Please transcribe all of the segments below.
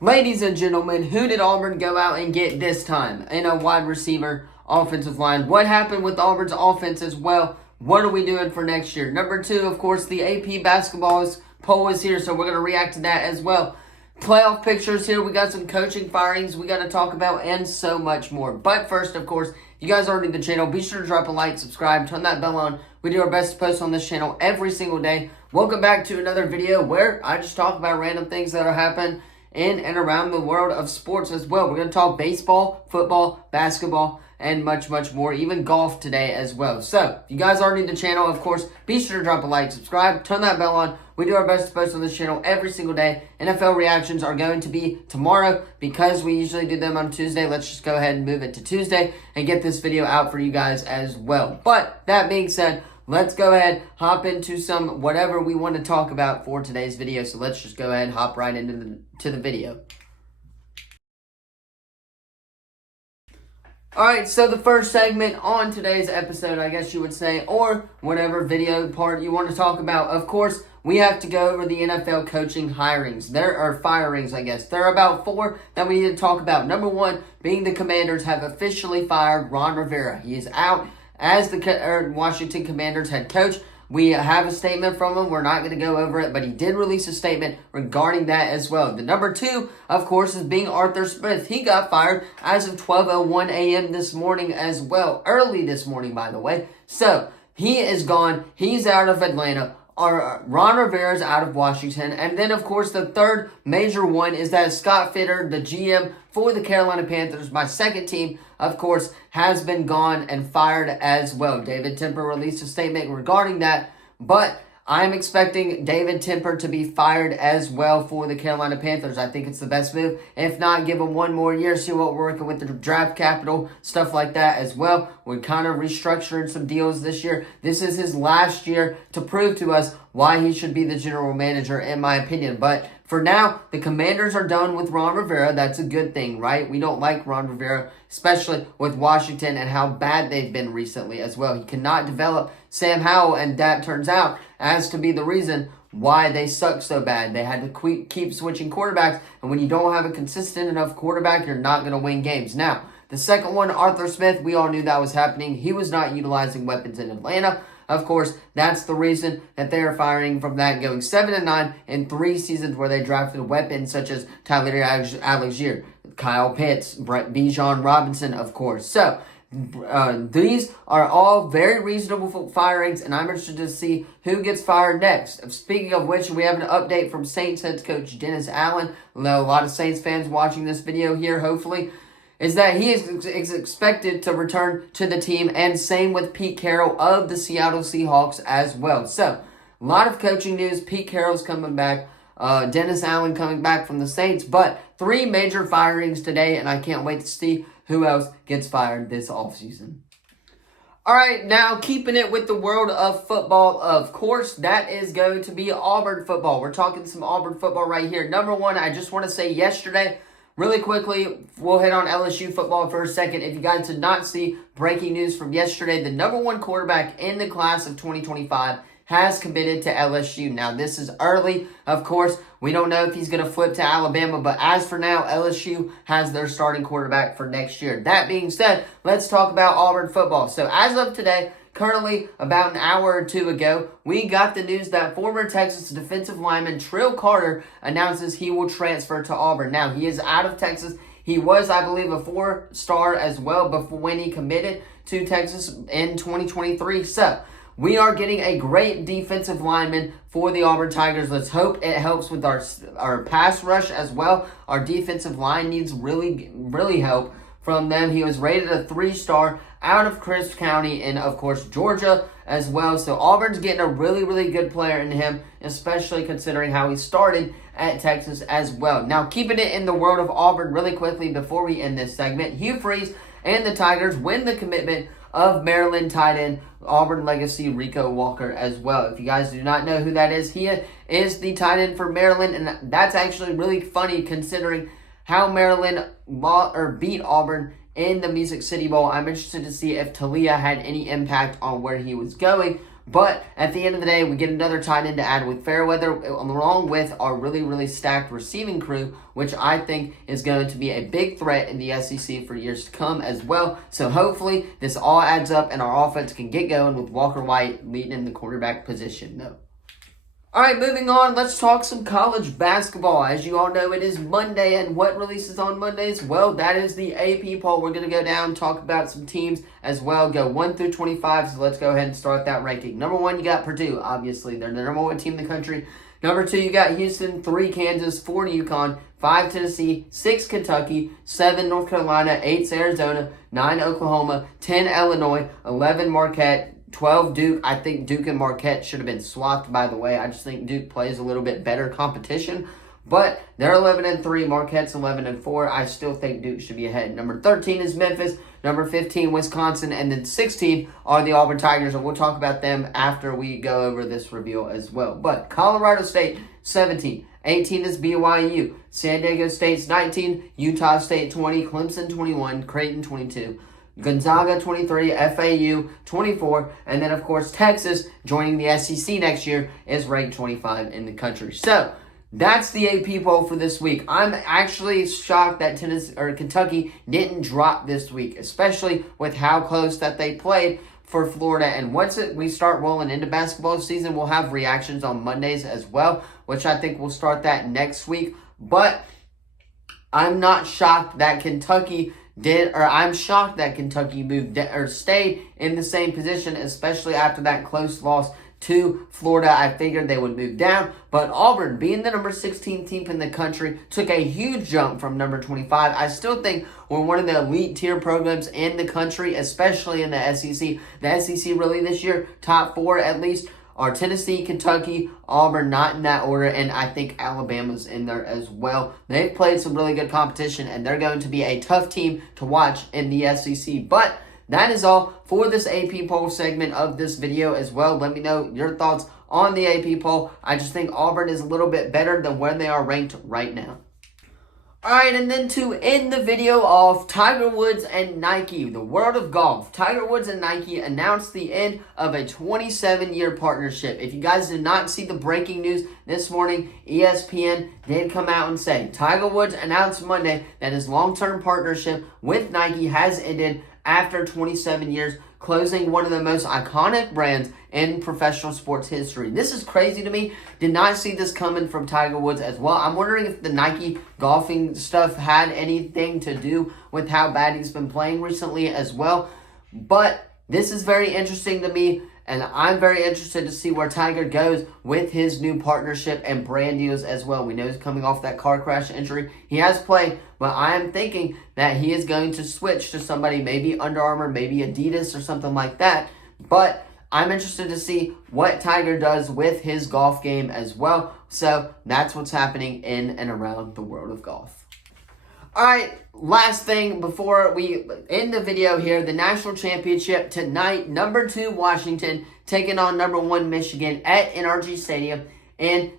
Ladies and gentlemen, who did Auburn go out and get this time in a wide receiver offensive line? What happened with Auburn's offense as well? What are we doing for next year? Number two, of course, the AP basketball poll is here, so we're going to react to that as well. Playoff pictures here. We got some coaching firings we got to talk about and so much more. But first, of course, you guys are new to the channel. Be sure to drop a like, subscribe, turn that bell on. We do our best to post on this channel every single day. Welcome back to another video where I just talk about random things that are happening in and around the world of sports as well. We're going to talk baseball, football, basketball, and much, much more. Even golf today as well. So, if you guys are new to the channel, of course, be sure to drop a like, subscribe, turn that bell on. We do our best to post on this channel every single day. NFL reactions are going to be tomorrow because we usually do them on Tuesday. Let's just go ahead and move it to Tuesday and get this video out for you guys as well. But, that being said, let's go ahead, hop into some whatever we want to talk about for today's video. So let's just go ahead and hop right into the video. Alright, so the first segment on today's episode, I guess you would say, or whatever video part you want to talk about, of course, we have to go over the NFL coaching hirings. There are firings, I guess. There are about 4 that we need to talk about. Number 1 being the Commanders have officially fired Ron Rivera. He is out as the Washington Commanders head coach. We have a statement from him. We're not going to go over it, but he did release a statement regarding that as well. The number 2, of course, is being Arthur Smith. He got fired as of 12:01 a.m. this morning as well. Early this morning, by the way. So, he is gone. He's out of Atlanta. Ron Rivera's out of Washington. And then, of course, the third major one is that Scott Fitter, the GM for the Carolina Panthers, my second team, of course, has been gone and fired as well. David Tepper released a statement regarding that, but I'm expecting David Tepper to be fired as well for the Carolina Panthers. I think it's the best move. If not, give him 1 more year, see what we're working with the draft capital, stuff like that as well. We're kind of restructuring some deals this year. This is his last year to prove to us why he should be the general manager, in my opinion. But for now, the Commanders are done with Ron Rivera. That's a good thing, right? We don't like Ron Rivera, especially with Washington and how bad they've been recently as well. He cannot develop Sam Howell, and that turns out as to be the reason why they suck so bad. They had to keep switching quarterbacks, and when you don't have a consistent enough quarterback, you're not going to win games. Now, the second one, Arthur Smith, we all knew that was happening. He was not utilizing weapons in Atlanta. Of course, that's the reason that they are firing from that, going 7-9 in 3 seasons where they drafted weapons such as Tyler Algier, Kyle Pitts, Bijan Robinson, of course. So, these are all very reasonable firings, and I'm interested to see who gets fired next. Speaking of which, we have an update from Saints head coach Dennis Allen. I know a lot of Saints fans watching this video here, hopefully, is that he is expected to return to the team, and same with Pete Carroll of the Seattle Seahawks as well. So, a lot of coaching news. Pete Carroll's coming back. Dennis Allen coming back from the Saints. But 3 major firings today, and I can't wait to see who else gets fired this offseason. Alright, now keeping it with the world of football, of course, that is going to be Auburn football. We're talking some Auburn football right here. Number 1, I just want to say yesterday, really quickly, we'll hit on LSU football for a second. If you guys did not see breaking news from yesterday, the number 1 quarterback in the class of 2025 has committed to LSU. Now, this is early, of course. We don't know if he's going to flip to Alabama, but as for now, LSU has their starting quarterback for next year. That being said, let's talk about Auburn football. So, as of today, currently about an hour or 2 ago, we got the news that former Texas defensive lineman Trill Carter announces he will transfer to Auburn. Now, he is out of Texas. He was, I believe, a 4-star as well before when he committed to Texas in 2023. So, we are getting a great defensive lineman for the Auburn Tigers. Let's hope it helps with our pass rush as well. Our defensive line needs really help from them. He was rated a 3-star out of Crisp County in, of course, Georgia as well. So Auburn's getting a really good player in him, especially considering how he started at Texas as well. Now, keeping it in the world of Auburn really quickly before we end this segment, Hugh Freeze and the Tigers win the commitment of Maryland tight end Auburn legacy Rico Walker as well. If you guys do not know who that is, he is the tight end for Maryland, and that's actually really funny considering how Maryland beat Auburn in the Music City Bowl. I'm interested to see if Talia had any impact on where he was going, But at the end of the day, we get another tight end to add with Fairweather, along with our really, really stacked receiving crew, which I think is going to be a big threat in the SEC for years to come as well. So hopefully this all adds up and our offense can get going with Walker White leading in the quarterback position. No. All right, moving on, let's talk some college basketball. As you all know, it is Monday, and what releases on Mondays? Well, that is the AP poll. We're going to go down, talk about some teams as well, go 1 through 25, so let's go ahead and start that ranking. Number 1, you got Purdue, obviously. They're the number 1 team in the country. Number 2, you got Houston, 3 Kansas, 4 UConn, 5 Tennessee, 6 Kentucky, 7 North Carolina, 8 Arizona, 9 Oklahoma, 10 Illinois, 11 Marquette, 12 Duke. I think Duke and Marquette should have been swapped, by the way. I just think Duke plays a little bit better competition. But they're 11-3. Marquette's 11-4. I still think Duke should be ahead. Number 13 is Memphis. Number 15, Wisconsin. And then 16 are the Auburn Tigers. And we'll talk about them after we go over this review as well. But Colorado State, 17. 18 is BYU. San Diego State's 19. Utah State, 20. Clemson, 21. Creighton, 22. Gonzaga 23, FAU 24, and then of course Texas joining the SEC next year is ranked 25 in the country. So that's the AP poll for this week. I'm actually shocked that Kentucky didn't drop this week, especially with how close that they played for Florida. And once we start rolling into basketball season, we'll have reactions on Mondays as well, which I think we'll start that next week. But I'm not shocked that Kentucky I'm shocked that Kentucky stayed in the same position, especially after that close loss to Florida. I figured they would move down, but Auburn, being the number 16 team in the country, took a huge jump from number 25. I still think we're one of the elite tier programs in the country, especially in the SEC. The SEC really this year, top 4 at least, are Tennessee, Kentucky, Auburn, not in that order, and I think Alabama's in there as well. They've played some really good competition, and they're going to be a tough team to watch in the SEC. But that is all for this AP poll segment of this video as well. Let me know your thoughts on the AP poll. I just think Auburn is a little bit better than where they are ranked right now. Alright, and then to end the video off, Tiger Woods and Nike, the world of golf. Tiger Woods and Nike announced the end of a 27-year partnership. If you guys did not see the breaking news this morning, ESPN did come out and say, Tiger Woods announced Monday that his long-term partnership with Nike has ended after 27 years, closing one of the most iconic brands in professional sports history. This is crazy to me. Did not see this coming from Tiger Woods as well. I'm wondering if the Nike golfing stuff had anything to do with how bad he's been playing recently as well. But this is very interesting to me, and I'm very interested to see where Tiger goes with his new partnership and brand deals as well. We know he's coming off that car crash injury. He has played, but I am thinking that he is going to switch to somebody, maybe Under Armour, maybe Adidas or something like that. But I'm interested to see what Tiger does with his golf game as well. So that's what's happening in and around the world of golf. Alright, last thing before we end the video here, the national championship tonight, number 2 Washington taking on number 1 Michigan at NRG Stadium in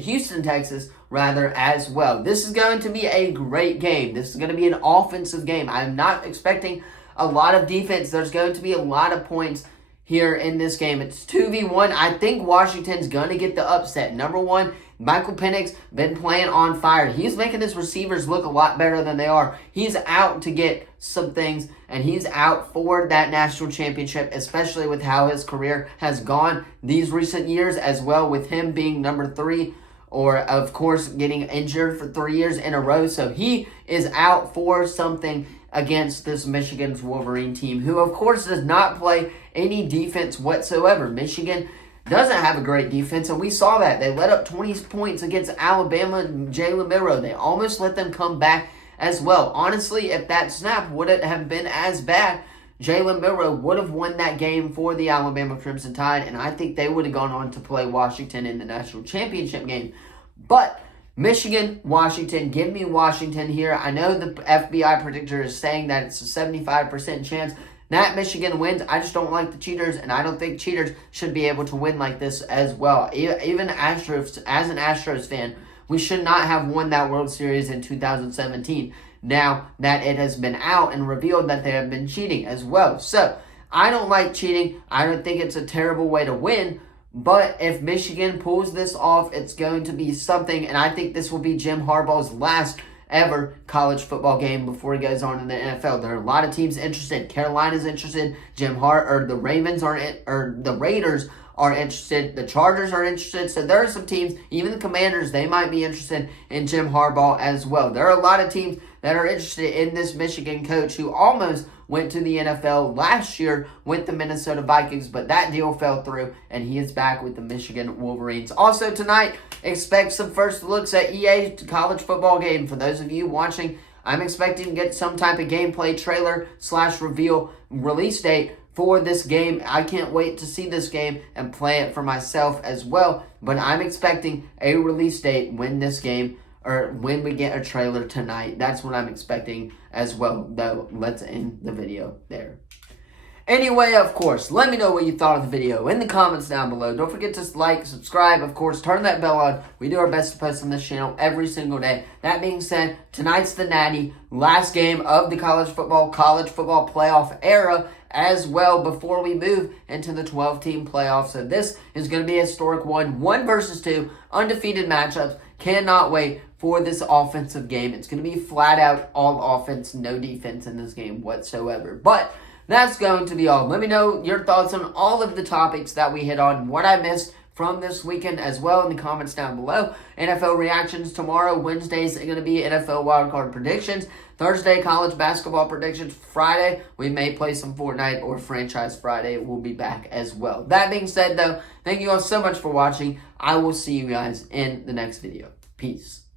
Houston, Texas, as well. This is going to be a great game. This is going to be an offensive game. I'm not expecting a lot of defense. There's going to be a lot of points here in this game. It's 2v1. I think Washington's going to get the upset. Number 1, Michael Penix been playing on fire. He's making his receivers look a lot better than they are. He's out to get some things, and he's out for that national championship, especially with how his career has gone these recent years as well, with him being number 3, or of course getting injured for 3 years in a row. So he is out for something against this Michigan's Wolverine team, who of course does not play any defense whatsoever. Michigan doesn't have a great defense, and we saw that. They let up 20 points against Alabama and Jalen Milroe. They almost let them come back as well. Honestly, if that snap wouldn't have been as bad, Jalen Milroe would have won that game for the Alabama Crimson Tide, and I think they would have gone on to play Washington in the national championship game. But Michigan, Washington, give me Washington here. I know the FBI predictor is saying that it's a 75% chance that Michigan wins. I just don't like the cheaters, and I don't think cheaters should be able to win like this as well. Even Astros, as an Astros fan, we should not have won that World Series in 2017. Now that it has been out and revealed that they have been cheating as well. So I don't like cheating. I don't think it's a terrible way to win. But if Michigan pulls this off, it's going to be something. And I think this will be Jim Harbaugh's last ever college football game before he goes on in the NFL. There are a lot of teams interested. Carolina's interested. The Ravens the Raiders are interested. The Chargers are interested. So there are some teams, even the Commanders, they might be interested in Jim Harbaugh as well. There are a lot of teams that are interested in this Michigan coach who almost went to the NFL last year with the Minnesota Vikings, but that deal fell through, and he is back with the Michigan Wolverines. Also tonight, expect some first looks at EA college football game. For those of you watching, I'm expecting to get some type of gameplay trailer / reveal release date for this game. I can't wait to see this game and play it for myself as well, but I'm expecting a release date when this game or when we get a trailer tonight. That's what I'm expecting as well, though. Let's end the video there. Anyway, of course, let me know what you thought of the video in the comments down below. Don't forget to like, subscribe, of course, turn that bell on. We do our best to post on this channel every single day. That being said, tonight's the Natty, last game of the college football playoff era as well before we move into the 12-team playoffs. So this is going to be a historic one versus 2, undefeated matchups. Cannot wait for this offensive game. It's going to be flat out all offense, no defense in this game whatsoever. But that's going to be all. Let me know your thoughts on all of the topics that we hit on, what I missed from this weekend as well in the comments down below. NFL reactions tomorrow. Wednesday's going to be NFL wildcard predictions. Thursday, college basketball predictions. Friday, we may play some Fortnite or Franchise Friday. We'll be back as well. That being said, though, thank you all so much for watching. I will see you guys in the next video. Peace.